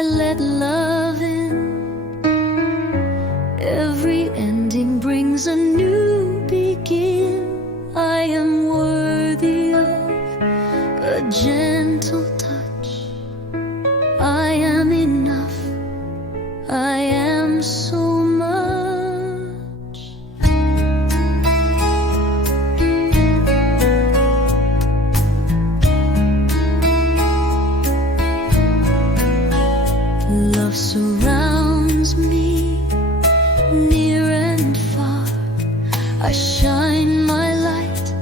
I let love in. Every ending brings a new begin. I am worthy of a gentle touch. I am enough. I am so much. Love surrounds me, near and far. I shine my light.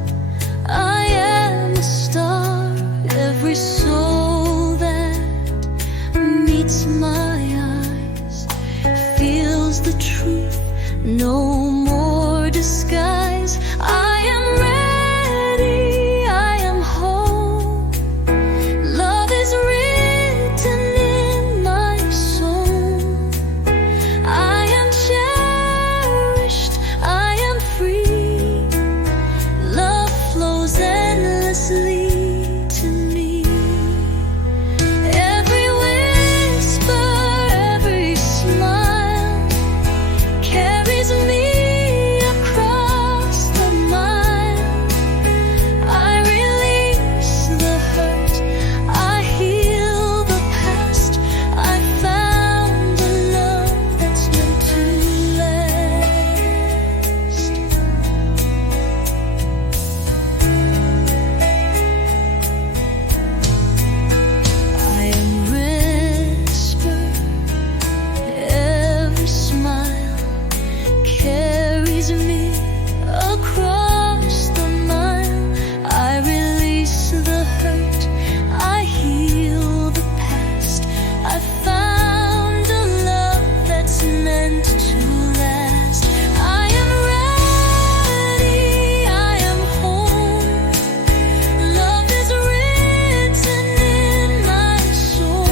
I am a star. Every soul that meets my eyes feels the truth. No more disguise. I am ready. I am whole. Love is written in my soul. I am cherished. I am free. Love flows endlessly to me. Every whisper, every smile carries me across the mile. I release the hurt. I heal the past. I found a love that's meant to last. I am whisper. Every smile carries me across the mile. I release the hurt. I heal the past. I found a love that's meant to last. I am ready. I am home. Love is written in my soul.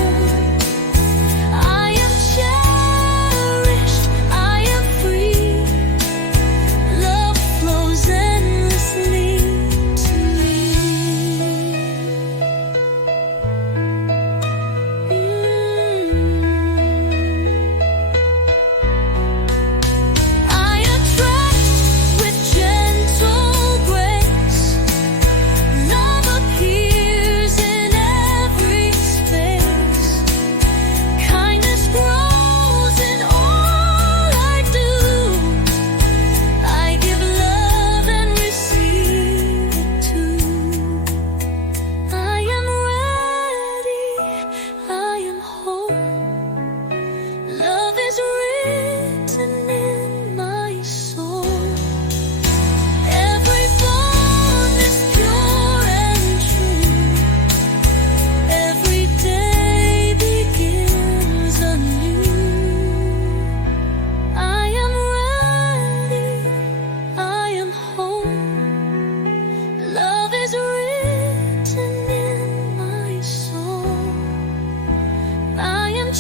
I am cherished. I am free. Love flows endlessly to me. I attract with gentle grace. Love appears in every space. Kindness grows in all I do. I give love and receive it too. I am ready. I am whole. Love is written in my soul. Every bond is pure and true. Every day begins anew. I am ready. I am home. Love is written in my soul. I am